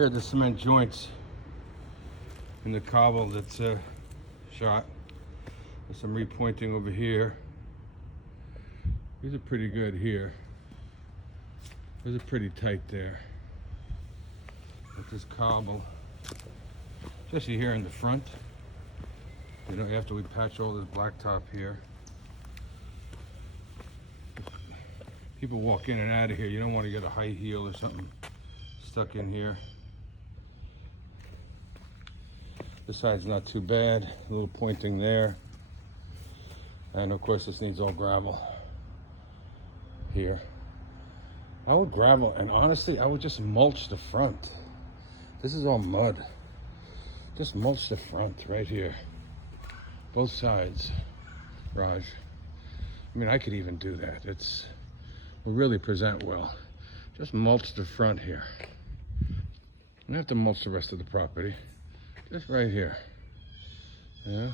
Here are the cement joints in the cobble that's shot. There's some repointing over here. These are pretty good here. Those are pretty tight there. With this cobble, especially here in the front. You know, after we patch all this blacktop here. People walk in and out of here. You don't want to get a high heel or something stuck in here. This side's not too bad. A little pointing there. And of course this needs all gravel here. I would gravel, and honestly I would just mulch the front. This is all mud. Just mulch the front right here. Both sides, Raj. I mean, I could even do that. Will really present well. Just mulch the front here. You don't have to mulch the rest of the property. Just right here. Yeah.